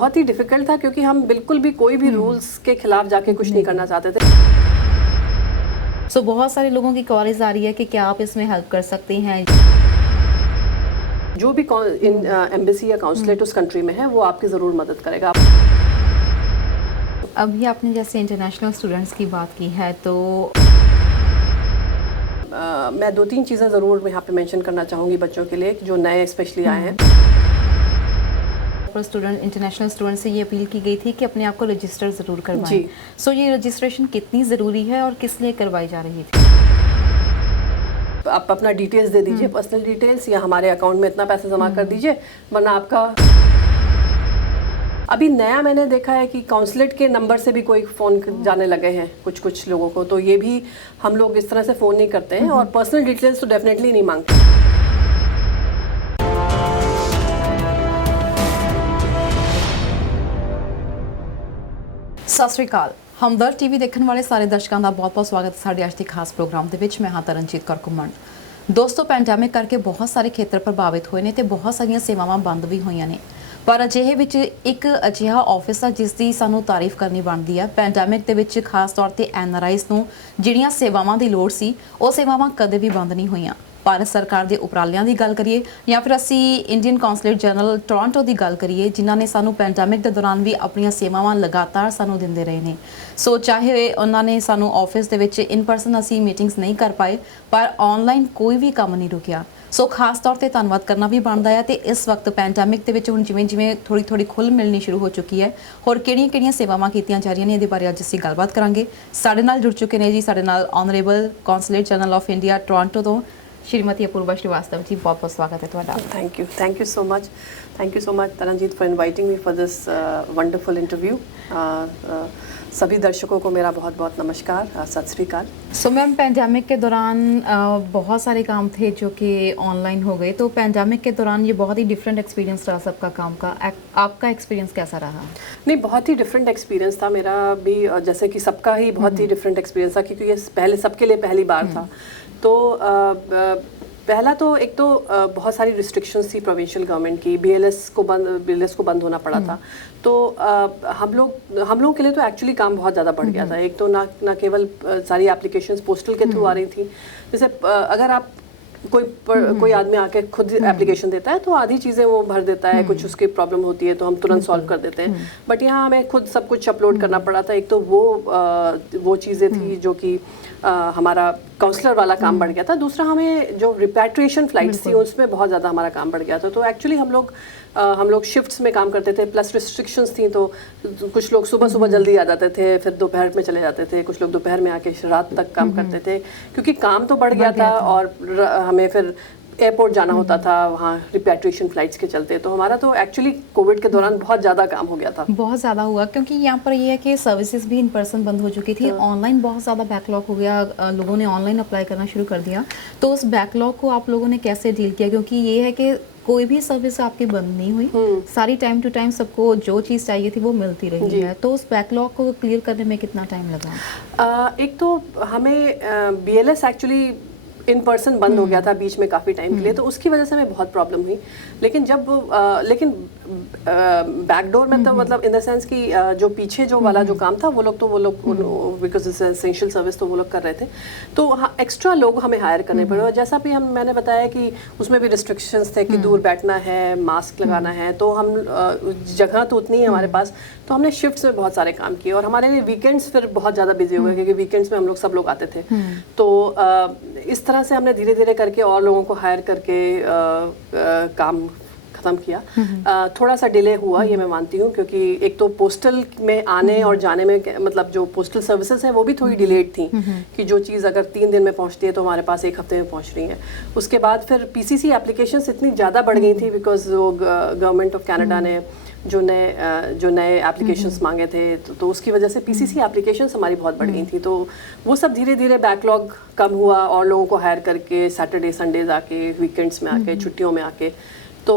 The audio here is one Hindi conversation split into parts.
बहुत ही डिफिकल्ट था क्योंकि हम बिल्कुल भी कोई भी रूल्स के खिलाफ जाके कुछ नहीं करना चाहते थे। सो बहुत सारे लोगों की कॉलेज आ रही है कि क्या आप इसमें हेल्प कर सकते हैं। जो भी एम्बेसी या काउंसलेट उस कंट्री में है वो आपकी ज़रूर मदद करेगा। अभी आपने जैसे इंटरनेशनल स्टूडेंट्स की बात की है तो मैं 2-3 चीज़ें ज़रूर यहाँ पे मेंशन करना चाहूँगी बच्चों के लिए जो नए स्पेशली आए हैं। स्टूडेंट इंटरनेशनल स्टूडेंट से ये अपील की गई थी कि अपने आप को रजिस्टर ज़रूर करवाएं। जी। सो ये रजिस्ट्रेशन कितनी ज़रूरी है और किस लिए करवाई जा रही थी? आप अपना डिटेल्स दे दीजिए, पर्सनल डिटेल्स, या हमारे अकाउंट में इतना पैसा जमा कर दीजिए, वरना आपका अभी नया मैंने देखा है कि काउंसलेट के नंबर से भी कोई फ़ोन जाने लगे हैं कुछ लोगों को, तो ये भी हम लोग इस तरह से फ़ोन नहीं करते हैं और पर्सनल डिटेल्स तो डेफिनेटली नहीं मांगते। ਸਤਿ ਸ਼੍ਰੀ ਅਕਾਲ। ਹਮਦਰਦ ਟੀਵੀ ਦੇਖਣ ਵਾਲੇ ਸਾਰੇ ਦਰਸ਼ਕਾਂ ਦਾ ਬਹੁਤ-ਬਹੁਤ ਸਵਾਗਤ ਹੈ ਸਾਡੇ ਅੱਜ ਦੇ ਖਾਸ ਪ੍ਰੋਗਰਾਮ ਦੇ ਵਿੱਚ। ਮੈਂ ਹਾਂ ਤਰਨਜੀਤ ਕੌਰ ਘੁੰਮਣ। ਦੋਸਤੋ, ਪੈਂਡੈਮਿਕ ਕਰਕੇ ਬਹੁਤ ਸਾਰੇ ਖੇਤਰ ਪ੍ਰਭਾਵਿਤ ਹੋਏ ਨੇ ਤੇ ਬਹੁਤ ਸਾਰੀਆਂ ਸੇਵਾਵਾਂ ਬੰਦ ਵੀ ਹੋਈਆਂ ਨੇ, ਪਰ ਅਜਿਹੇ ਵਿੱਚ ਇੱਕ ਅਜਿਹਾ ਆਫਿਸ ਆ ਜਿਸ ਦੀ ਸਾਨੂੰ ਤਾਰੀਫ ਕਰਨੀ ਬਣਦੀ ਆ। ਪੈਂਡੈਮਿਕ ਦੇ ਵਿੱਚ ਖਾਸ ਤੌਰ ਤੇ ਐਨਆਰਆਈਜ਼ ਨੂੰ ਜਿਹੜੀਆਂ ਸੇਵਾਵਾਂ ਦੀ ਲੋੜ ਸੀ ਉਹ ਸੇਵਾਵਾਂ ਕਦੇ ਵੀ ਬੰਦ ਨਹੀਂ ਹੋਈਆਂ। ਭਾਰਤ ਸਰਕਾਰ ਦੇ ਉਪਰਾਲਿਆਂ ਦੀ ਗੱਲ ਕਰੀਏ ਜਾਂ ਫਿਰ ਅਸੀਂ ਇੰਡੀਅਨ ਕਾਉਂਸਲੇਟ ਜਨਰਲ ਟੋਰਾਂਟੋ ਦੀ ਗੱਲ ਕਰੀਏ, ਜਿਨ੍ਹਾਂ ਨੇ ਸਾਨੂੰ ਪੈਂਡੈਮਿਕ ਦੇ ਦੌਰਾਨ ਵੀ ਆਪਣੀਆਂ ਸੇਵਾਵਾਂ ਲਗਾਤਾਰ ਸਾਨੂੰ ਦਿੰਦੇ ਰਹੇ ਨੇ। ਸੋ ਚਾਹੇ ਉਹਨਾਂ ਨੇ ਸਾਨੂੰ ਆਫਿਸ ਦੇ ਵਿੱਚ ਇਨ ਪਰਸਨ ਅਸੀਂ ਮੀਟਿੰਗਸ ਨਹੀਂ ਕਰ ਪਾਏ, ਪਰ ਆਨਲਾਈਨ ਕੋਈ ਵੀ ਕੰਮ ਨਹੀਂ ਰੁਕਿਆ। ਸੋ ਖਾਸ ਤੌਰ ਤੇ ਧੰਨਵਾਦ ਕਰਨਾ ਵੀ ਬਣਦਾ ਹੈ। ਤੇ ਇਸ ਵਕਤ ਪੈਂਡੈਮਿਕ ਦੇ ਵਿੱਚ ਹੁਣ ਜਿਵੇਂ ਥੋੜੀ ਖੁੱਲ੍ਹ ਮਿਲਣੀ ਸ਼ੁਰੂ ਹੋ ਚੁੱਕੀ ਹੈ, ਹੋਰ ਕਿਹੜੀਆਂ ਸੇਵਾਵਾਂ ਕੀਤੀਆਂ ਜਾ ਰਹੀਆਂ ਨੇ, ਇਹਦੇ ਬਾਰੇ ਅੱਜ ਅਸੀਂ ਗੱਲਬਾਤ ਕਰਾਂਗੇ। ਸਾਡੇ ਨਾਲ ਜੁੜ ਚੁੱਕੇ ਨੇ ਜੀ ਸਾਡੇ ਨਾਲ honourable consulate general of India Toronto ਤੋਂ श्रीमती अपूर्वा श्रीवास्तव जी, बहुत बहुत स्वागत है ਤੁਹਾਡਾ। Thank you so much Taranjeet for inviting me for this wonderful interview. सभी दर्शकों को मेरा बहुत बहुत नमस्कार, सत श्री अकाल। सो मैम, पैंडेमिक के दौरान बहुत सारे काम थे जो कि ऑनलाइन हो गए, तो पैंडेमिक के दौरान ये बहुत ही डिफरेंट एक्सपीरियंस रहा सबका काम का। आपका एक्सपीरियंस कैसा रहा? नहीं, बहुत ही डिफरेंट एक्सपीरियंस था मेरा भी, जैसे कि सबका ही बहुत ही डिफरेंट एक्सपीरियंस था क्योंकि ये पहले सबके लिए पहली बार था। तो पहला तो एक तो बहुत सारी रिस्ट्रिक्शंस थी प्रोविंशियल गवर्नमेंट की। बीएलएस को बंद होना पड़ा था। तो हम लोगों के लिए तो एक्चुअली काम बहुत ज़्यादा बढ़ गया था। एक तो ना केवल सारी एप्लीकेशंस पोस्टल के थ्रू आ रही थी, जैसे अगर आप कोई आदमी आके खुद एप्लीकेशन देता है तो आधी चीज़ें वो भर देता है, कुछ उसकी प्रॉब्लम होती है तो हम तुरंत सॉल्व कर देते हैं, बट यहाँ हमें खुद सब कुछ अपलोड करना पड़ा था। एक तो वो चीज़ें थी जो कि हमारा काउंसलर वाला काम बढ़ गया था। दूसरा, हमें जो रिपैट्रिएशन फ्लाइट्स थी उसमें बहुत ज़्यादा हमारा काम बढ़ गया था। तो एक्चुअली हम लोग शिफ्ट्स में काम करते थे, प्लस रिस्ट्रिक्शंस थी, तो कुछ लोग सुबह जल्दी आ जाते थे, फिर दोपहर में चले जाते थे, कुछ लोग दोपहर में आके रात तक काम करते थे क्योंकि काम तो बढ़ गया था और हमें फिर एयरपोर्ट जाना होता था वहाँ रिपैट्रिएशन फ्लाइट्स के चलते। तो हमारा तो एक्चुअली कोविड के दौरान बहुत ज़्यादा काम हो गया था, बहुत ज़्यादा हुआ, क्योंकि यहाँ पर ये है कि सर्विसेज भी इन पर्सन बंद हो चुकी थी। ऑनलाइन बहुत ज़्यादा बैकलॉग हो गया, लोगों ने ऑनलाइन अप्लाई करना शुरू कर दिया। तो उस बैकलॉग को आप लोगों ने कैसे डील किया? क्योंकि ये है कि कोई भी सर्विस आपकी बंद नहीं हुई, सारी टाइम टू टाइम सबको जो चीज़ चाहिए थी वो मिलती रही है। तो उस बैकलॉग को क्लियर करने में कितना टाइम लगा? एक तो हमें बीएलएस एक्चुअली इन पर्सन बंद हो गया था बीच में काफ़ी टाइम के लिए, तो उसकी वजह से हमें बहुत प्रॉब्लम हुई। लेकिन लेकिन बैकडोर में तो मतलब इन द सेंस कि जो पीछे जो वाला जो काम था वो लोग बिकॉज इट्स एसेंशियल सर्विस तो वो लोग कर रहे थे, तो एक्स्ट्रा लोग हमें हायर करने पड़े। और जैसा भी मैंने बताया कि उसमें भी रिस्ट्रिक्शंस थे कि दूर बैठना है, मास्क लगाना है, तो हम जगह तो उतनी है हमारे पास, तो हमने शिफ्ट्स में बहुत सारे काम किए। और हमारे लिए वीकेंड्स फिर बहुत ज़्यादा बिजी हो गए क्योंकि वीकेंड्स में सब लोग आते थे। तो इस तरह से हमने धीरे धीरे करके और लोगों को हायर करके काम ख़त्म किया। थोड़ा सा डिले हुआ, ये मैं मानती हूँ, क्योंकि एक तो पोस्टल में आने और जाने में मतलब जो पोस्टल सर्विसेज हैं वो भी थोड़ी डिलेड थी कि जो चीज़ अगर 3 दिन में पहुँचती है तो हमारे पास 1 हफ्ते में पहुँच रही है। उसके बाद फिर पीसीसी एप्लीकेशंस इतनी ज़्यादा बढ़ गई थी बिकॉज गवर्नमेंट ऑफ कनाडा ने जो नए एप्लीकेशंस मांगे थे, तो उसकी वजह से पीसीसी एप्लीकेशंस हमारी बहुत बढ़ गई थी। तो वो सब धीरे धीरे बैकलॉग कम हुआ और लोगों को हायर करके सैटरडे संडेज आके, वीकेंड्स में आके, छुट्टियों में आके, तो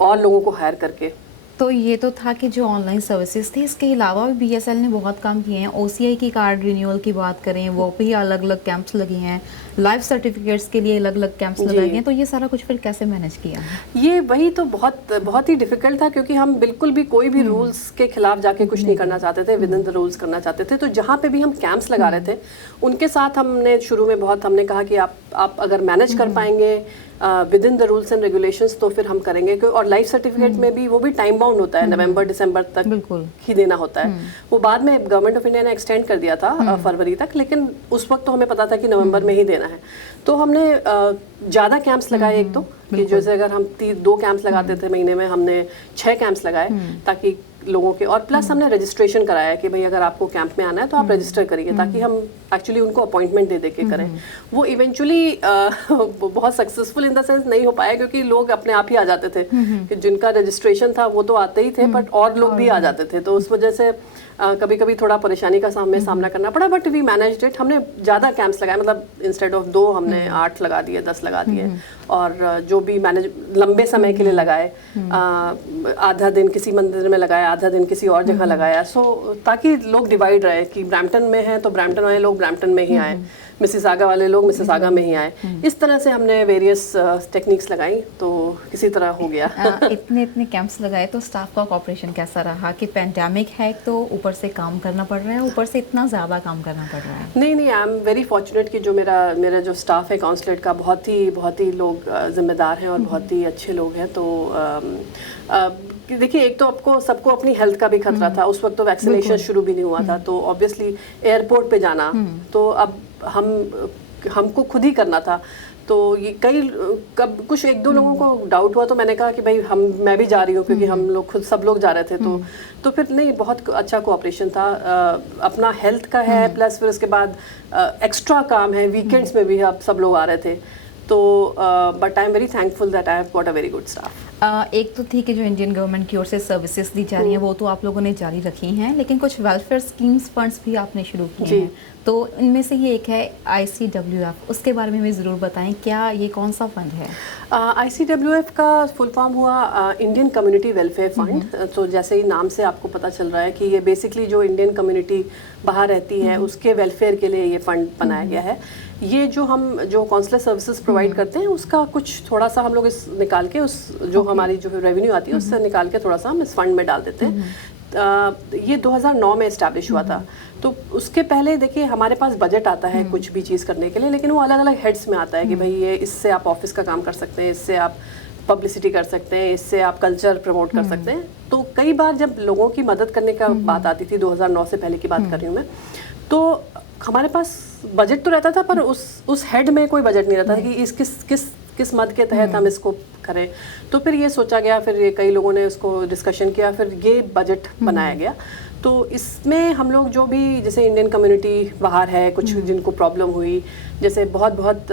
और लोगों को हायर करके। तो ये तो था कि जो ऑनलाइन सर्विसेज थी, इसके अलावा भी बीएसएल ने बहुत काम किए हैं। ओसीआई की कार्ड रिन्यूअल की बात करें, वो भी अलग अलग कैंप्स लगे हैं, लाइफ सर्टिफिकेट्स के लिए अलग अलग कैंप्स जी। लगाए गए हैं, तो ये सारा कुछ फिर कैसे मैनेज किया है? ये वही तो बहुत ही डिफिकल्ट था, क्योंकि हम बिल्कुल भी कोई भी रूल्स के खिलाफ जाके कुछ नहीं करना चाहते थे, विद इन द रूल्स करना चाहते थे। तो जहाँ पे भी हम कैंप्स लगा रहे थे उनके साथ हमने शुरू में हमने कहा कि आप अगर मैनेज कर पाएंगे with in the rules and regulations तो फिर हम करेंगे। और लाइफ सर्टिफिकेट में भी वो भी टाइम बाउंड होता है, नवंबर दिसंबर तक बिल्कुल ही देना होता है। वो बाद में गवर्नमेंट ऑफ इंडिया ने एक्सटेंड कर दिया था फरवरी तक, लेकिन उस वक्त तो हमें पता था कि नवंबर में ही देना है। तो हमने ज़्यादा कैंप्स लगाए एक तो, कि जैसे अगर हम 2 कैंप्स लगाते थे महीने में, हमने 6 कैंप्स लगाए ताकि लोगों के, और प्लस हमने रजिस्ट्रेशन कराया कि भाई अगर आपको कैंप में आना है तो आप रजिस्टर करिए, ताकि हम एक्चुअली उनको अपॉइंटमेंट दे के करें। वो इवेंचुअली बहुत सक्सेसफुल इन द सेंस नहीं हो पाया, क्योंकि लोग अपने आप ही आ जाते थे, कि जिनका रजिस्ट्रेशन था वो तो आते ही थे, बट और लोग भी आ जाते थे। तो उस वजह से कभी कभी थोड़ा परेशानी का सामना करना पड़ा, बट वी मैनेज्ड इट। हमने ज़्यादा कैंप्स लगाए, मतलब इंस्टेड ऑफ 2 हमने 8 लगा दिए, 10 लगा दिए, और जो भी मैनेज लंबे समय के लिए लगाए, आधा दिन किसी मंदिर में लगाया, आधा दिन किसी और जगह लगाया, ताकि लोग डिवाइड रहे कि ब्रैम्पटन में है तो ब्रैम्पटन वाले लोग ब्रैम्पटन में ही आए, मिसिसागा वाले लोग मिसिसागा में ही आए। इस तरह से हमने वेरियस टेक्निक्स लगाई, तो किसी तरह हो गया। इतने कैंप्स लगाए तो स्टाफ का कॉपरेशन कैसा रहा कि पैंडेमिक है तो ऊपर से काम करना पड़ रहा है, ऊपर से इतना ज़्यादा काम करना पड़ रहा है? नहीं, आई एम वेरी फॉर्चुनेट कि जो मेरा जो स्टाफ है काउंसलेट का, बहुत ही लोग जिम्मेदार हैं और बहुत ही अच्छे लोग हैं। तो देखिए, एक तो आपको सबको अपनी हेल्थ का भी खतरा था, उस वक्त तो वैक्सीनेशन शुरू भी नहीं हुआ था, तो ऑब्वियसली एयरपोर्ट पे जाना तो अब हमको खुद ही करना था। तो ये कुछ 1-2 लोगों को डाउट हुआ, तो मैंने कहा कि भाई मैं भी जा रही हूँ, क्योंकि हम लोग सब लोग जा रहे थे। तो फिर नहीं, बहुत अच्छा कोऑपरेशन था। अपना हेल्थ का है, प्लस फिर उसके बाद एक्स्ट्रा काम है, वीकेंड्स में भी आप सब लोग आ रहे थे। तो but I am very thankful that I have got a very good staff. एक तो थी कि जो इंडियन गवर्नमेंट की ओर से सर्विसेज दी जा रही हैं वो तो आप लोगों ने जारी रखी हैं, लेकिन कुछ वेलफेयर स्कीम्स फंड्स भी आपने शुरू किए हैं। तो इनमें से ये एक है ICWF, उसके बारे में हमें ज़रूर बताएं, क्या ये कौन सा फंड है? ICWF का फुल फॉर्म हुआ इंडियन कम्युनिटी वेलफेयर फंड। तो जैसे ही नाम से आपको पता चल रहा है कि ये बेसिकली जो इंडियन कम्युनिटी बाहर रहती है उसके वेलफेयर के लिए ये फंड बनाया गया है। ये जो काउंसलर सर्विसेज प्रोवाइड करते हैं उसका कुछ थोड़ा सा हम लोग इस निकाल के, उस जो हमारी जो रेवेन्यू आती है उससे निकाल के थोड़ा सा हम इस फंड में डाल देते हैं। ये 2009 में इस्टेब्लिश हुआ था। तो उसके पहले देखिए हमारे पास बजट आता है कुछ भी चीज़ करने के लिए, लेकिन वो अलग अलग हेड्स में आता है कि भाई ये इससे आप ऑफिस का काम कर सकते हैं, इससे आप पब्लिसिटी कर सकते हैं, इससे आप कल्चर प्रमोट कर सकते हैं। तो कई बार जब लोगों की मदद करने का बात आती थी, 2009 से पहले की बात कर रही हूँ मैं, तो हमारे पास बजट तो रहता था, पर उस हेड में कोई बजट नहीं रहता था कि किस मद के तहत हम इसको करें। तो फिर ये सोचा गया, फिर ये कई लोगों ने उसको डिस्कशन किया, फिर ये बजट बनाया गया। तो इसमें हम लोग जो भी, जैसे इंडियन कम्युनिटी बाहर है, कुछ जिनको प्रॉब्लम हुई, जैसे बहुत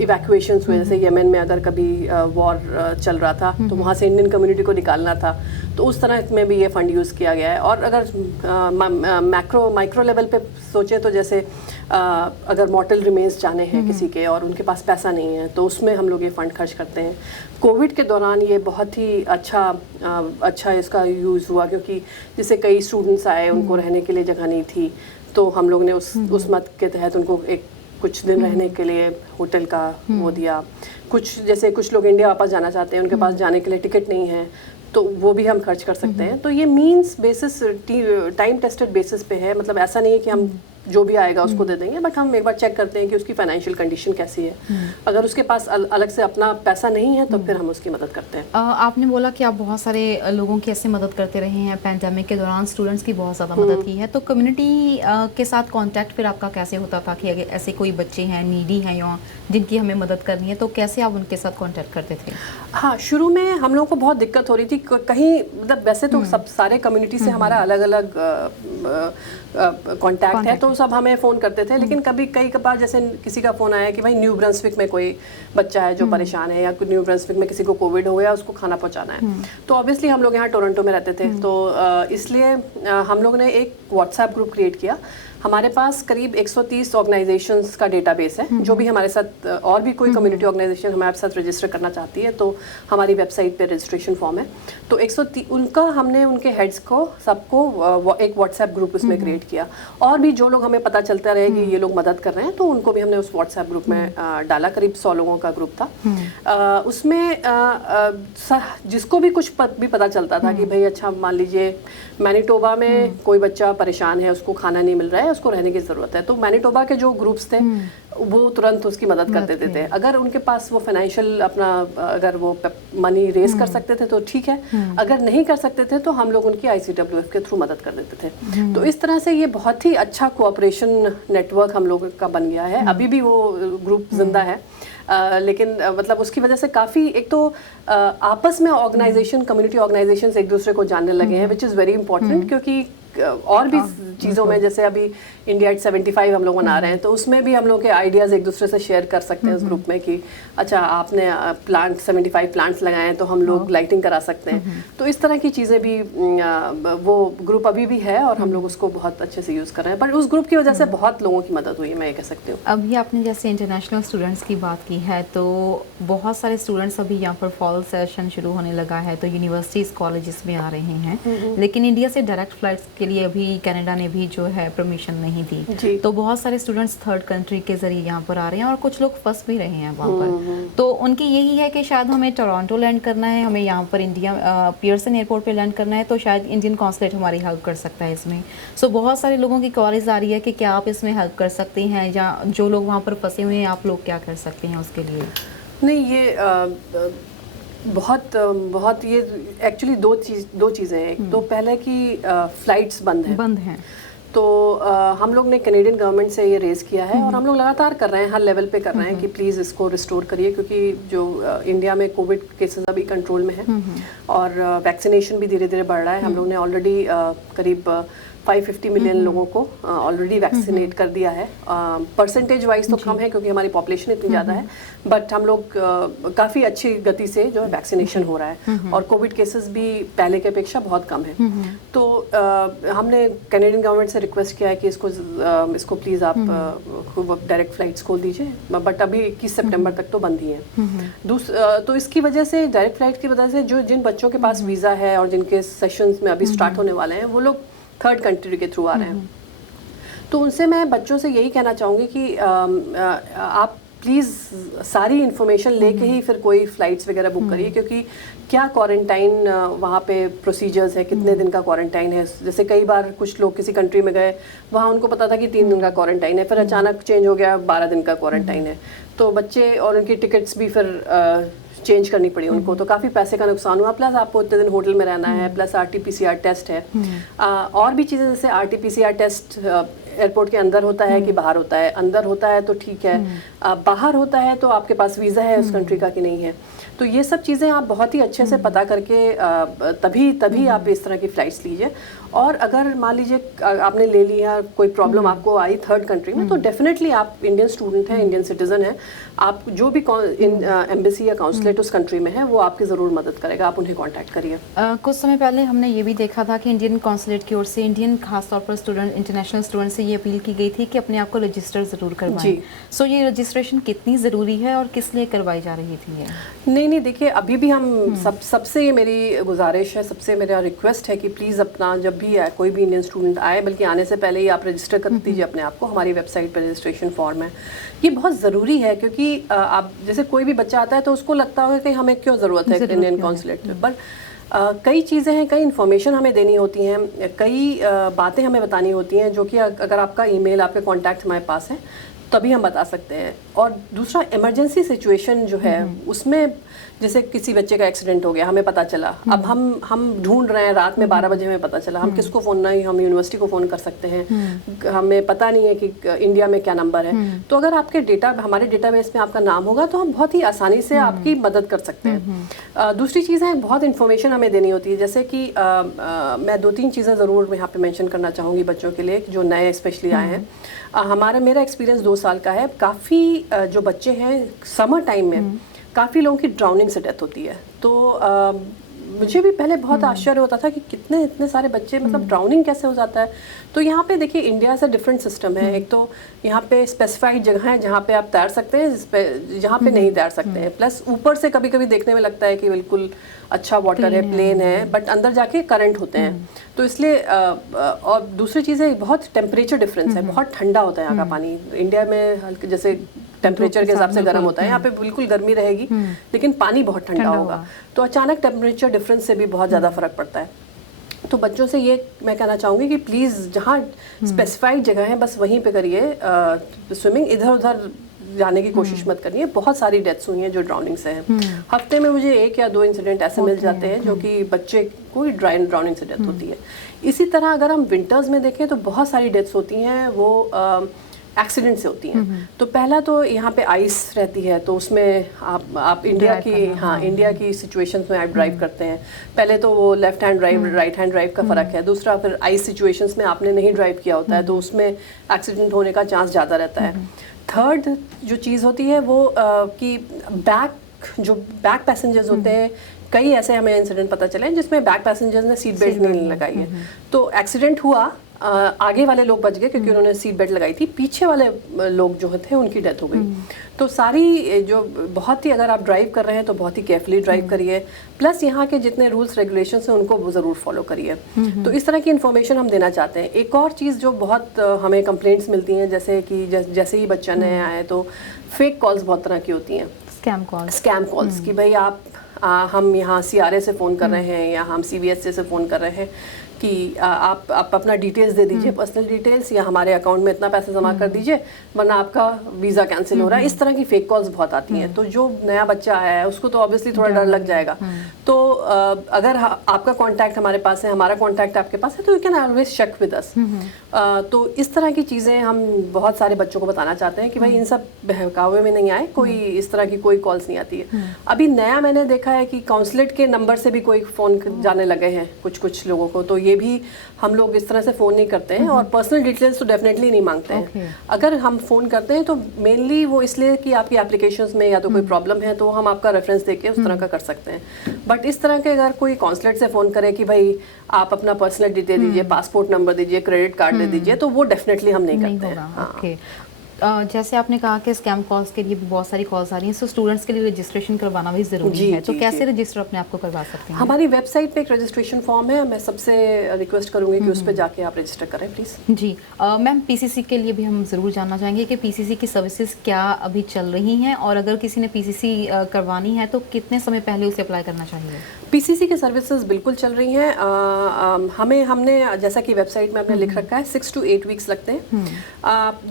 इवैक्यूएशंस हुए, जैसे यमन में अगर कभी वॉर चल रहा था तो वहाँ से इंडियन कम्युनिटी को निकालना था, तो उस तरह में भी ये फंड यूज़ किया गया है। और अगर माइक्रो लेवल पे सोचें तो जैसे अगर मॉर्टल रिमेन्स जाने हैं किसी के और उनके पास पैसा नहीं है, तो उसमें हम लोग ये फ़ंड खर्च करते हैं। कोविड के दौरान ये बहुत ही अच्छा इसका यूज़ हुआ, क्योंकि जैसे कई स्टूडेंट्स आए, उनको रहने के लिए जगह नहीं थी, तो हम लोग ने उस मत के तहत उनको कुछ दिन रहने के लिए होटल का वो दिया। कुछ लोग इंडिया वापस जाना चाहते हैं, उनके पास जाने के लिए टिकट नहीं है, तो वो भी हम खर्च कर सकते हैं। तो ये means basis, time tested basis पे है। मतलब ऐसा नहीं है कि हम जो भी आएगा उसको दे देंगे, बट हम एक बार चेक करते हैं कि उसकी फाइनेंशियल कंडीशन कैसी है। अगर उसके पास अलग से अपना पैसा नहीं है तो फिर हम उसकी मदद करते हैं। आपने बोला कि आप बहुत सारे लोगों की ऐसे मदद करते रहे हैं, पैंडेमिक के दौरान स्टूडेंट्स की बहुत ज़्यादा मदद की है, तो कम्युनिटी के साथ कांटेक्ट फिर आपका कैसे होता था कि अगर ऐसे कोई बच्चे हैं, नीडी हैं या जिनकी हमें मदद करनी है, तो कैसे आप उनके साथ कांटेक्ट करते थे? हाँ, शुरू में हम लोगों को बहुत दिक्कत हो रही थी। कहीं मतलब वैसे तो सब सारे कम्युनिटी से हमारा अलग अलग कांटेक्ट है, तो सब हमें फ़ोन करते थे, लेकिन कई बार जैसे किसी का फ़ोन आया कि भाई न्यू ब्रंसविक में कोई बच्चा है जो परेशान है, या न्यू ब्रंसविक में किसी को कोविड हो गया, उसको खाना पहुंचाना है। तो ऑब्वियसली हम लोग यहाँ टोरंटो में रहते थे, तो इसलिए हम लोग ने एक व्हाट्सएप ग्रुप क्रिएट किया हमारे पास करीब 130 ऑर्गेनाइजेशंस का डेटाबेस है। जो भी हमारे साथ और भी कोई कम्युनिटी ऑर्गेनाइजेशन हमारे साथ रजिस्टर करना चाहती है तो हमारी वेबसाइट पे रजिस्ट्रेशन फॉर्म है। तो 130 उनका हमने उनके हेड्स को सबको एक व्हाट्सएप ग्रुप उसमें क्रिएट किया, और भी जो लोग हमें पता चलता रहे कि ये लोग मदद कर रहे हैं तो उनको भी हमने उस व्हाट्सएप ग्रुप में डाला। करीब 100 लोगों का ग्रुप था। उसमें जिसको भी कुछ भी पता चलता था कि भाई अच्छा मान लीजिए मैनिटोबा में कोई बच्चा परेशान है, उसको खाना नहीं मिल रहा है, उसको रहने की ज़रूरत है, तो मैनिटोबा के जो ग्रुप्स थे वो तुरंत उसकी मदद कर देते थे। अगर उनके पास वो फाइनेंशियल अपना अगर वो मनी रेज कर सकते थे तो ठीक है, अगर नहीं कर सकते थे तो हम लोग उनकी ICWF के थ्रू मदद कर देते थे। तो इस तरह से ये बहुत ही अच्छा कोऑपरेशन नेटवर्क हम लोगों का बन गया है। अभी भी वो ग्रुप जिंदा है, लेकिन मतलब उसकी वजह से काफ़ी एक तो आपस में ऑर्गेनाइजेशन कम्युनिटी ऑर्गेनाइजेशंस एक दूसरे को जानने लगे हैं, विच इज़ वेरी इंपॉर्टेंट। क्योंकि और भी चीज़ों में जैसे अभी इंडिया 75 हम लोग मना रहे हैं तो उसमें भी हम लोग के आइडियाज़ एक दूसरे से शेयर कर सकते हैं उस ग्रुप में कि अच्छा आपने 75 प्लांट्स लगाए हैं तो हम लोग लाइटिंग करा सकते हैं। तो इस तरह की चीज़ें भी वो ग्रुप अभी भी है और हम लोग उसको बहुत अच्छे से यूज़ कर रहे हैं। पर उस ग्रुप की वजह से बहुत लोगों की मदद हुई है, मैं ये कह सकती हूँ। अभी आपने जैसे इंटरनेशनल स्टूडेंट्स की बात की है तो बहुत सारे स्टूडेंट्स अभी यहाँ पर फॉल सेशन शुरू होने लगा है तो यूनिवर्सिटीज़ कॉलेजेस में आ रहे हैं, लेकिन इंडिया से डायरेक्ट फ्लाइट्स के लिए अभी कनाडा ने भी जो है परमिशन नहीं दी। तो बहुत सारे स्टूडेंट्स थर्ड कंट्री के जरिए यहाँ पर आ रहे हैं और कुछ लोग फंस भी रहे हैं वहाँ पर। तो उनकी यही है कि शायद हमें टोरंटो लैंड करना है, हमें यहाँ पर इंडिया पियर्सन एयरपोर्ट पे लैंड करना है, तो शायद इंडियन कॉन्सुलेट हमारी हेल्प कर सकता है इसमें। सो बहुत सारे लोगों की कॉलेज आ रही है कि क्या आप इसमें हेल्प कर सकते हैं, या जो लोग वहाँ पर फंसे हुए हैं आप लोग क्या कर सकते हैं उसके लिए? नहीं, ये बहुत ये एक्चुअली दो चीज़ें हैं। एक तो पहले कि फ्लाइट्स बंद हैं। तो हम लोग ने कैनेडियन गवर्नमेंट से ये रेज़ किया है और हम लोग लगातार कर रहे हैं, हर लेवल पे कर रहे हैं कि प्लीज़ इसको रिस्टोर करिए, क्योंकि जो इंडिया में कोविड केसेस अभी कंट्रोल में है और वैक्सीनेशन भी धीरे धीरे बढ़ रहा है। हम लोग ने ऑलरेडी करीब 550 मिलियन लोगों को ऑलरेडी वैक्सीनेट कर दिया है। परसेंटेज वाइज तो कम है क्योंकि हमारी पॉपुलेशन इतनी ज़्यादा है, बट हम लोग काफ़ी अच्छी गति से जो है वैक्सीनेशन हो रहा है और कोविड केसेस भी पहले की अपेक्षा बहुत कम है। तो हमने कैनेडियन गवर्नमेंट से रिक्वेस्ट किया है कि इसको प्लीज़ आप डायरेक्ट फ्लाइट्स खोल दीजिए, बट अभी 21 सितंबर तक तो बंद ही है। तो इसकी वजह से डायरेक्ट फ्लाइट की वजह से जिन बच्चों के पास वीज़ा है और जिनके सेशंस में अभी स्टार्ट होने वाले हैं वो लोग थर्ड कंट्री के थ्रू आ रहे हैं। तो उनसे मैं बच्चों से यही कहना चाहूँगी कि आप प्लीज़ सारी इन्फॉर्मेशन लेके ही फिर कोई फ़्लाइट्स वगैरह बुक करिए, क्योंकि क्या क्वारंटाइन वहाँ पे प्रोसीजर्स है, कितने दिन का क्वारंटाइन है। जैसे कई बार कुछ लोग किसी कंट्री में गए, वहाँ उनको पता था कि 3 दिन का क्वारंटाइन है, फिर अचानक चेंज हो गया 12 दिन का क्वारंटाइन है। तो बच्चे और उनकी टिकट्स भी फिर चेंज करनी पड़ी उनको, तो काफ़ी पैसे का नुकसान हुआ। प्लस आपको इतने दिन होटल में रहना है, प्लस RT-PCR टेस्ट है, और भी चीज़ें जैसे RT-PCR टेस्ट एयरपोर्ट के अंदर होता है कि बाहर होता है। अंदर होता है तो ठीक है, बाहर होता है तो आपके पास वीज़ा है उस कंट्री का कि नहीं है। तो ये सब चीज़ें आप बहुत ही अच्छे से पता करके तभी आप इस तरह की फ़्लाइट्स लीजिए। और अगर मान लीजिए आपने ले लिया, कोई प्रॉब्लम आपको आई थर्ड कंट्री में, तो डेफिनेटली आप इंडियन स्टूडेंट हैं, इंडियन सिटीज़न हैं, आप जो भी एम्बेसी या काउंसलेट उस कंट्री में है वो आपकी ज़रूर मदद करेगा, आप उन्हें कॉन्टैक्ट करिए। कुछ समय पहले हमने ये भी देखा था कि इंडियन काउंसलेट की ओर से इंडियन खासतौर पर स्टूडेंट इंटरनेशनल स्टूडेंट से ये अपील की गई थी कि अपने आप को रजिस्टर ज़रूर करवाएं। सो ये रजिस्ट्रेशन कितनी ज़रूरी है और किस लिए करवाई जा रही थी? नहीं, देखिए अभी भी हम सबसे ये मेरी गुजारिश है, सबसे मेरा रिक्वेस्ट है कि प्लीज़ अपना जब भी कोई भी इंडियन स्टूडेंट आए, बल्कि आने से पहले ही आप रजिस्टर कर दीजिए अपने आप को। हमारी वेबसाइट पर रजिस्ट्रेशन फॉर्म है, ये बहुत ज़रूरी है, क्योंकि आप जैसे कोई भी बच्चा आता है तो उसको लगता होगा कि हमें क्यों ज़रूरत है इंडियन कॉन्सुलेट में, पर कई चीज़ें हैं, कई इन्फॉर्मेशन हमें देनी होती हैं, कई बातें हमें बतानी होती हैं जो कि अगर आपका ईमेल, आपके कॉन्टैक्ट हमारे पास है तभी हम बता सकते हैं। और दूसरा, इमरजेंसी सिचुएशन जो है उसमें जैसे किसी बच्चे का एक्सीडेंट हो गया, हमें पता चला, अब हम ढूंढ रहे हैं, रात में 12 बजे हमें पता चला, हम किसको फ़ोन नहीं, हम यूनिवर्सिटी को फ़ोन कर सकते हैं, हमें पता नहीं है कि इंडिया में क्या नंबर है। तो अगर आपके हमारे डेटाबेस में आपका नाम होगा तो हम बहुत ही आसानी से आपकी मदद कर सकते हैं। दूसरी चीज़ है, बहुत इन्फॉर्मेशन हमें देनी होती है, जैसे कि मैं 2-3 चीज़ें ज़रूर यहाँ पे मेंशन करना चाहूँगी बच्चों के लिए जो नए स्पेशली आए हैं। मेरा एक्सपीरियंस 2 साल का है। काफ़ी जो बच्चे हैं समर टाइम में काफ़ी लोगों की ड्राउनिंग से डेथ होती है। तो मुझे भी पहले बहुत आश्चर्य होता था कि कितने इतने सारे बच्चे मतलब ड्राउनिंग कैसे हो जाता है। तो यहाँ पे देखिए इंडिया से डिफरेंट सिस्टम है। एक तो यहाँ पे स्पेसिफाइड जगह है जहाँ पे आप तैर सकते हैं, जहाँ पे नहीं तैर सकते हैं। प्लस ऊपर से कभी कभी देखने में लगता है कि बिल्कुल अच्छा वाटर है, प्लेन है, बट अंदर जाके करंट होते हैं। तो इसलिए और दूसरी चीज़ है बहुत टेम्परेचर डिफरेंस है, बहुत ठंडा होता है यहाँ का पानी। इंडिया में हल्के जैसे टेम्परेचर के हिसाब से गर्म होता है, यहाँ पे बिल्कुल गर्मी रहेगी लेकिन पानी बहुत ठंडा होगा। तो अचानक टेम्परेचर डिफरेंस से भी बहुत ज़्यादा फर्क पड़ता है। तो बच्चों से ये मैं कहना चाहूँगी कि प्लीज़ जहाँ स्पेसिफाइड जगह है बस वहीं पे करिए स्विमिंग, इधर उधर जाने की कोशिश मत करिए। बहुत सारी डेथ्स हुई हैं जो ड्राउनिंग से हैं। हफ्ते में मुझे 1 या 2 इंसिडेंट ऐसे मिल जाते हैं जो कि बच्चे को ड्राउनिंग से डेथ होती है। इसी तरह अगर हम विंटर्स में देखें तो बहुत सारी डेथ्स होती हैं, वो एक्सीडेंट से होती हैं। तो पहला तो यहाँ पे आइस रहती है, तो उसमें आप इंडिया की इंडिया की सिचुएशंस में आप ड्राइव करते हैं। पहले तो वो left hand drive right hand drive का फ़र्क है। दूसरा फिर आइस सिचुएशंस में आपने नहीं ड्राइव किया होता है तो उसमें एक्सीडेंट होने का चांस ज़्यादा रहता है। थर्ड जो चीज़ होती है वो कि बैक पैसेंजर्स होते हैं, कई ऐसे हमें इंसिडेंट पता चले जिसमें बैक पैसेंजर्स ने सीट बेल्ट नहीं लगाई है, तो एक्सीडेंट हुआ। आगे वाले लोग बच गए क्योंकि उन्होंने सीट बेल्ट लगाई थी, पीछे वाले लोग जो थे उनकी डेथ हो गई। तो सारी जो बहुत ही, अगर आप ड्राइव कर रहे हैं तो बहुत ही केयरफुली ड्राइव करिए। प्लस यहाँ के जितने रूल्स रेगुलेशंस हैं उनको ज़रूर फॉलो करिए। तो इस तरह की इन्फॉर्मेशन हम देना चाहते हैं। एक और चीज़ जो बहुत हमें कंप्लेंट्स मिलती हैं, जैसे कि जैसे ही बच्चा नया आए तो फेक कॉल्स बहुत तरह की होती हैं, स्कैम कॉल्स कि भाई हम यहाँ CRA से फ़ोन कर रहे हैं या हम CBSE से फ़ोन कर रहे हैं कि आप अपना डिटेल्स दे दीजिए, पर्सनल डिटेल्स, या हमारे अकाउंट में इतना पैसा जमा कर दीजिए वरना आपका वीज़ा कैंसिल हो रहा है। इस तरह की फेक कॉल्स बहुत आती हैं। तो जो नया बच्चा आया है उसको तो ऑब्वियसली थोड़ा डर लग जाएगा। तो अगर आपका कॉन्टैक्ट हमारे पास है, हमारा कॉन्टैक्ट आपके पास है, तो you can always check with us. तो इस तरह की चीज़ें हम बहुत सारे बच्चों को बताना चाहते हैं कि भाई इन सब बहकावे में नहीं आए, कोई इस तरह की कोई कॉल्स नहीं आती है। अभी नया मैंने देखा है कि काउंसलेट के नंबर से भी कोई फ़ोन जाने लगे हैं कुछ लोगों को। तो ये भी हम लोग इस तरह से फ़ोन नहीं करते हैं और पर्सनल डिटेल्स तो डेफिनेटली नहीं मांगते हैं। अगर हम फ़ोन करते हैं तो मेनली वो इसलिए कि आपकी एप्लीकेशंस में या तो कोई प्रॉब्लम है तो हम आपका रेफरेंस देके उस तरह का कर सकते हैं। बट इस तरह के अगर कोई कॉन्सुलेट से फ़ोन करे कि भाई आप अपना पर्सनल डिटेल दीजिए, पासपोर्ट नंबर दीजिए, क्रेडिट कार्ड दे दीजिए, तो वो डेफिनेटली हम नहीं करते हैं। ओके, जैसे आपने कहा कि स्कैम कॉल्स के लिए भी बहुत सारी कॉल्स आ रही हैं, सो स्टूडेंट्स के लिए रजिस्ट्रेशन करवाना भी ज़रूरी है। तो कैसे रजिस्टर अपने आप को करवा सकते हैं? हमारी वेबसाइट पे एक रजिस्ट्रेशन फॉर्म है, मैं सबसे रिक्वेस्ट करूंगी कि उस पर जाके आप रजिस्टर करें प्लीज़। जी मैम, PCC के लिए भी हम ज़रूर जानना चाहेंगे कि PCC की सर्विसेज क्या अभी चल रही हैं, और अगर किसी ने PCC करवानी है तो कितने समय पहले उसे अप्लाई करना चाहिए? PCC की सर्विसेज बिल्कुल चल रही हैं। हमने जैसा कि वेबसाइट में हमने लिख रखा है 6 to 8 वीक्स लगते हैं।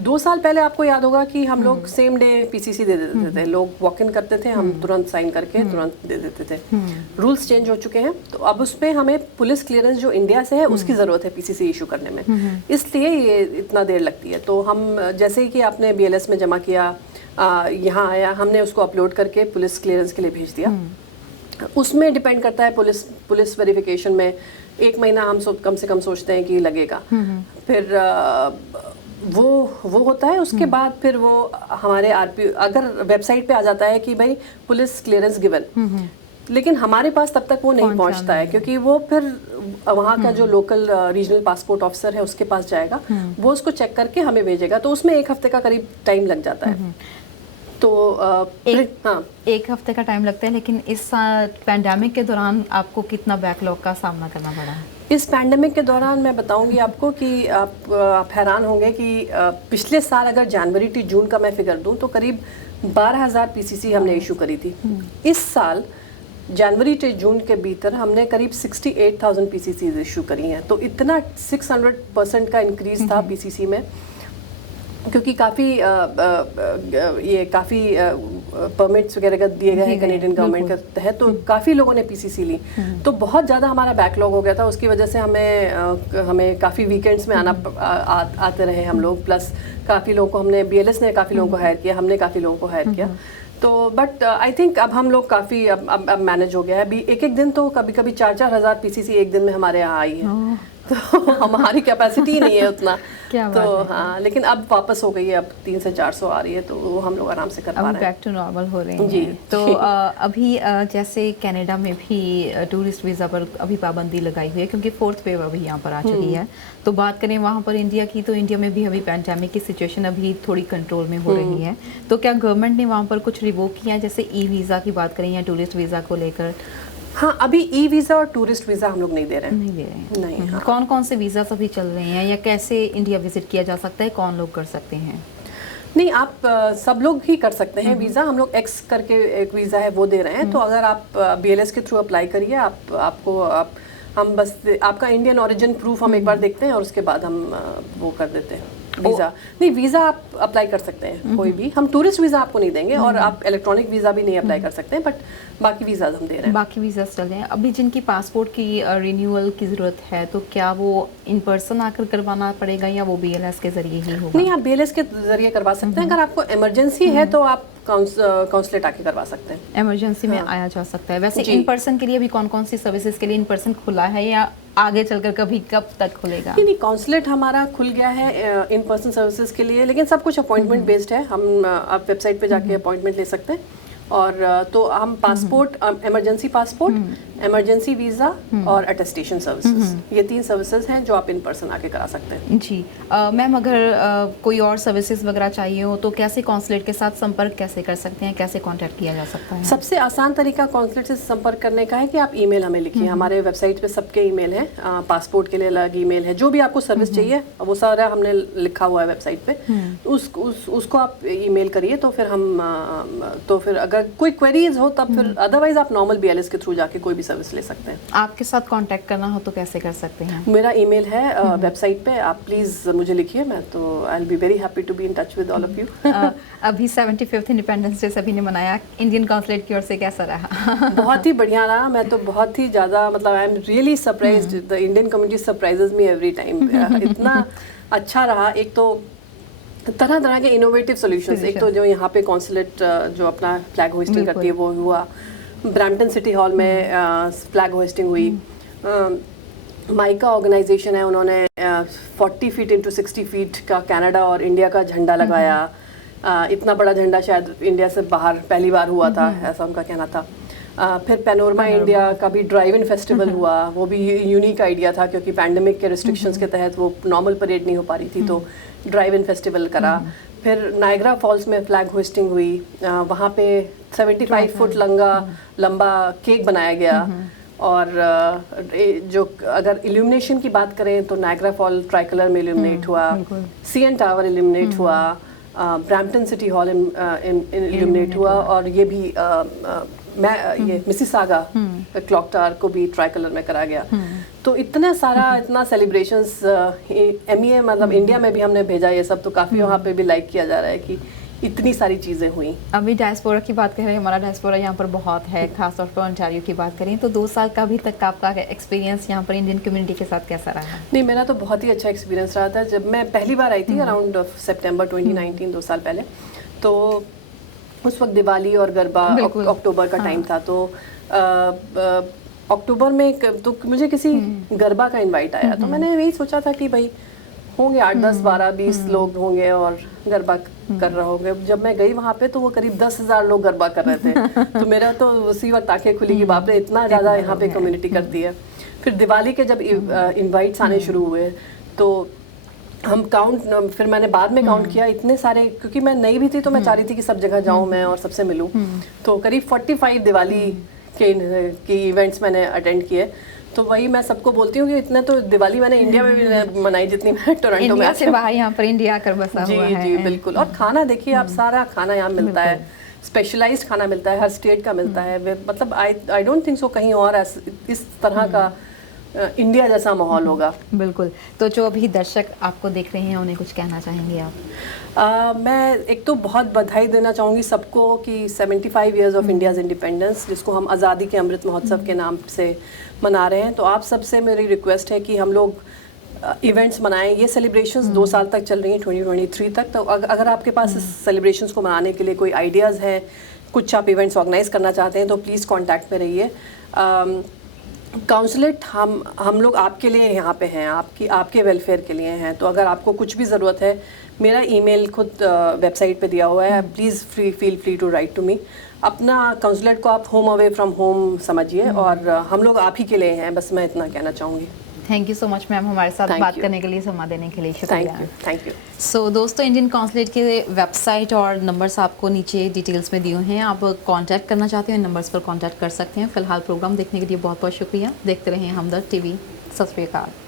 2 साल पहले आपको याद होगा कि हम लोग सेम डे PCC दे देते थे। लोग वॉक इन करते थे, हम तुरंत साइन करके तुरंत दे देते थे। रूल्स चेंज हो चुके हैं, तो अब उसमें हमें पुलिस क्लियरेंस जो इंडिया से है उसकी ज़रूरत है PCC इशू करने में, इसलिए ये इतना देर लगती है। तो हम जैसे ही कि आपने BLS में जमा किया, यहाँ आया, हमने उसको अपलोड करके पुलिस क्लियरेंस के लिए भेज दिया। उसमें डिपेंड करता है, पुलिस वेरिफिकेशन में 1 महीना हम कम से कम सोचते हैं कि लगेगा। फिर वो होता है, उसके बाद फिर वो हमारे RP अगर वेबसाइट पे आ जाता है कि भाई पुलिस क्लियरेंस गिवन, लेकिन हमारे पास तब तक वो नहीं पहुंचता है क्योंकि वो फिर वहाँ का जो लोकल रीजनल पासपोर्ट ऑफिसर है उसके पास जाएगा, वो उसको चेक करके हमें भेजेगा। तो उसमें 1 हफ्ते का करीब टाइम लग जाता है। तो एक हफ्ते का टाइम लगता है, लेकिन इस पैंडेमिक के दौरान आपको कितना बैकलॉग का सामना करना पड़ा है? इस पैंडेमिक के दौरान मैं बताऊंगी आपको कि आप हैरान होंगे कि पिछले साल अगर जनवरी टू जून का मैं फिगर दूं तो करीब 12,000 PCC हमने इशू करी थी। इस साल जनवरी से जून के भीतर हमने करीब 68,000 PCCs इशू करी हैं। तो इतना 600% का इंक्रीज था PCC में, क्योंकि काफ़ी परमिट्स वगैरह का दिए गए हैं कनेडियन गवर्नमेंट के तहत, तो काफ़ी लोगों ने PCC ली। तो बहुत ज़्यादा हमारा बैकलॉग हो गया था, उसकी वजह से हमें काफ़ी वीकेंड्स में आते रहे हम लोग। प्लस काफ़ी लोगों को हमने BLS ने काफ़ी लोगों को हायर किया, हमने काफ़ी लोगों को हायर किया। तो बट आई थिंक अब हम लोग काफ़ी अब मैनेज हो गया है। अभी एक दिन तो कभी 4,000 PCC एक दिन में हमारे यहाँ आई है। तो हमारी कैपेसिटी नहीं है उतना। क्या तो बात है। हाँ, लेकिन अब वापस हो गई है, अब 300 से 400 आ रही है, तो वो हम लोग आराम से कर पा अब रहे हैं। बैक टू नॉर्मल हो रहे जी। हैं। तो अभी जैसे कनाडा में भी टूरिस्ट वीज़ा पर अभी पाबंदी लगाई हुई है क्योंकि 4th वेव अभी यहाँ पर आ चुकी है। तो बात करें वहाँ पर इंडिया की, तो इंडिया में भी अभी पैंडेमिक की सिचुएशन अभी थोड़ी कंट्रोल में हो रही है। तो क्या गवर्नमेंट ने वहाँ पर कुछ रिवोक किया है, जैसे ई वीज़ा की बात करें या टूरिस्ट वीज़ा को लेकर? हाँ, अभी ई वीज़ा और टूरिस्ट वीज़ा हम लोग नहीं दे रहे हैं। नहीं दे रहे हैं। नहीं, हाँ। कौन कौन से वीज़ा अभी चल रहे हैं या कैसे इंडिया विजिट किया जा सकता है, कौन लोग कर सकते हैं? नहीं, आप सब लोग ही कर सकते हैं वीज़ा। हम लोग एक्स करके एक वीज़ा है वो दे रहे हैं। तो अगर आप BLS के थ्रू अप्लाई करिए, हम बस आपका इंडियन ओरिजिन प्रूफ हम एक बार देखते हैं और उसके बाद हम वो कर देते हैं वीज़ा। नहीं, वीज़ा आप अप्लाई कर सकते हैं कोई भी। हम टूरिस्ट वीज़ा आपको नहीं देंगे और आप इलेक्ट्रॉनिक वीज़ा भी नहीं अप्लाई कर सकते हैं, बट बाकी वीज़ा हम दे रहे हैं। बाकी वीज़ा चल रहे हैं। अभी जिनकी पासपोर्ट की रिन्यूअल की ज़रूरत है, तो क्या वो इन पर्सन आकर करवाना पड़ेगा या वो BLS के ज़रिए ही होगा? नहीं, आप BLS के जरिए करवा सकते हैं। अगर आपको इमरजेंसी है तो आप काउंसलेट आके करवा सकते हैं। इमरजेंसी में आया जा सकता है। वैसे जी। इन पर्सन के लिए अभी कौन कौन सी सर्विसेज के लिए इन पर्सन खुला है या आगे चलकर कभी कब तक खुलेगा? नहीं, काउंसलेट हमारा खुल गया है इन पर्सन सर्विसेज के लिए, लेकिन सब कुछ अपॉइंटमेंट बेस्ड है। हम आप वेबसाइट पे जाके अपॉइंटमेंट ले सकते हैं। और तो हम passport, emergency passport, emergency visa और अटेस्टेशन सर्विसेज, ये 3 सर्विसेज हैं जो आप इन पर्सन आके करा सकते हैं। जी। मैम, अगर कोई और सर्विसेज वगैरह चाहिए हो तो कैसे कॉन्सुलेट के साथ संपर्क कैसे कर सकते हैं, कैसे कांटेक्ट किया जा सकता है? सबसे आसान तरीका कॉन्सुलेट से संपर्क करने का है कि आप ईमेल हमें लिखिए। हमारे वेबसाइट पे सबके ईमेल हैं। पासपोर्ट के लिए अलग ईमेल है, जो भी आपको सर्विस चाहिए वो सारा हमने लिखा हुआ है वेबसाइट पे। उसको आप ईमेल करिए, तो फिर तो फिर अगर कोई क्वेरीज हो तब फिर, अदरवाइज आप नॉर्मल BLS के थ्रू जाके कोई भी सर्विस ले सकते हैं। आपके साथ कांटेक्ट करना हो तो कैसे कर सकते हैं? मेरा ईमेल है वेबसाइट पे, आप प्लीज़ मुझे लिखिए। मैं तो I will be very happy to be in touch with all of you. अभी 75th इंडिपेंडेंस डे सभी ने मनाया, इंडियन कॉन्सुलेट की ओर से कैसा रहा? बहुत ही बढ़िया रहा। मैं तो बहुत ही ज़्यादा, मतलब I am really surprised. The Indian community surprises me every time. इतना अच्छा रहा। एक तो तरह तरह के इनोवेटिव सॉल्यूशंस। एक तो जो यहाँ पे कॉन्सुलेट जो अपना फ्लैग होइस्टिंग करती है वो हुआ। ब्रैम्पटन सिटी हॉल में फ्लैग होइस्टिंग हुई। माइका ऑर्गेनाइजेशन है, उन्होंने 40 फीट इंटू 60 फीट का कनाडा और इंडिया का झंडा लगाया। इतना बड़ा झंडा शायद इंडिया से बाहर पहली बार हुआ था, ऐसा उनका कहना था। फिर पैनोरमा इंडिया का भी ड्राइव इन फेस्टिवल हुआ। वो भी यूनिक आइडिया था क्योंकि पैंडेमिक के रिस्ट्रिक्शंस के तहत वो नॉर्मल परेड नहीं हो पा रही थी, तो ड्राइव इन फेस्टिवल करा। फिर नायग्रा फॉल्स में फ्लैग होइस्टिंग हुई। वहाँ पे 75 फुट लंबा केक बनाया गया। और जो अगर इल्यूमिनेशन की बात करें तो नायग्रा फॉल ट्राइकलर में इल्यूमिनेट हुआ, CN टावर इल्यूमिनेट हुआ, ब्रैम्पटन सिटी हॉल इल्यूमिनेट हुआ, और ये भी ये मिसिसागा क्लॉक टावर को भी ट्राइकलर में करा गया। तो इतना सेलिब्रेशंस MEA मतलब इंडिया में भी हमने भेजा ये सब, तो काफ़ी वहाँ पे भी लाइक किया जा रहा है कि इतनी सारी चीज़ें हुई। अभी डायस्पोरा की बात करें, हमारा डायस्पोरा यहाँ पर बहुत है, खासतौर पर ओंटारियो की बात करें तो 2 साल का अभी तक का आपका एक्सपीरियंस यहाँ पर इंडियन कम्युनिटी के साथ कैसा रहा? नहीं, मेरा तो बहुत ही अच्छा एक्सपीरियंस रहा था। जब मैं पहली बार आई थी अराउंड सितंबर 2019, 2 साल पहले, तो उस वक्त दिवाली और गरबा अक्टूबर का टाइम था। तो अक्टूबर में तो मुझे किसी गरबा का इनवाइट आया, तो मैंने यही सोचा था कि भाई होंगे 8, 10, 12, 20 लोग होंगे और गरबा कर रहे होंगे। जब मैं गई वहाँ पे तो वो करीब 10,000 लोग गरबा कर रहे थे। तो मेरा तो उसी वक्त आंखें खुली कि बाप रे, इतना ज़्यादा यहाँ पे कम्युनिटी करती है। फिर दिवाली के जब इनवाइट्स आने शुरू हुए तो हम फिर मैंने बाद में काउंट किया, इतने सारे, क्योंकि मैं नई भी थी तो मैं चाह रही थी कि सब जगह जाऊँ मैं और सबसे मिलूँ। तो करीब 45 दिवाली के इवेंट्स मैंने अटेंड किए। तो वही मैं सबको बोलती हूँ कि इतने तो दिवाली मैंने इंडिया में भी मनाई जितनी मैं टोरंटो में से बाहर यहाँ पर इंडिया आकर बसा हुआ है। जी बिल्कुल। और खाना देखिए आप, सारा खाना यहाँ मिलता है, स्पेशलाइज्ड खाना मिलता है, हर स्टेट का मिलता है। मतलब आई डोंट थिंक सो कहीं और इस तरह का इंडिया जैसा माहौल होगा। बिल्कुल। तो जो अभी दर्शक आपको देख रहे हैं उन्हें कुछ कहना चाहेंगे आप? मैं एक तो बहुत बधाई देना चाहूँगी सबको कि 75 इयर्स ऑफ इंडियाज़ इंडिपेंडेंस, जिसको हम आज़ादी के अमृत महोत्सव के नाम से मना रहे हैं। तो आप सबसे मेरी रिक्वेस्ट है कि हम लोग इवेंट्स मनाएं। ये सेलिब्रेशंस 2 साल तक चल रही हैं, 2023 तक। तो अगर आपके पास इस सेलिब्रेशंस को मनाने के लिए कोई आइडियाज़ हैं, कुछ आप इवेंट्स ऑर्गेनाइज करना चाहते हैं, तो प्लीज़ कॉन्टैक्ट में रहिए। काउंसलेट हम लोग आपके लिए यहाँ पे हैं, आपके वेलफेयर के लिए हैं। तो अगर आपको कुछ भी ज़रूरत है, मेरा ईमेल खुद वेबसाइट पे दिया हुआ है, please feel free to write to me. अपना काउंसलेट को आप होम अवे फ्रॉम होम समझिए, और हम लोग आप ही के लिए हैं, बस मैं इतना कहना चाहूँगी। Thank you so much ma'am, हमारे साथ Thank बात you. करने के लिए, समय देने के लिए शुक्रिया। Thank you. सो दोस्तों, इंडियन कॉन्सुलेट के वेबसाइट और नंबर्स आपको नीचे डिटेल्स में दिए हुए हैं। आप कांटेक्ट करना चाहते हैं, नंबर्स पर कांटेक्ट कर सकते हैं। फिलहाल प्रोग्राम देखने के लिए बहुत बहुत शुक्रिया। देखते रहें हमदर्द टीवी। सत श्री अकाल।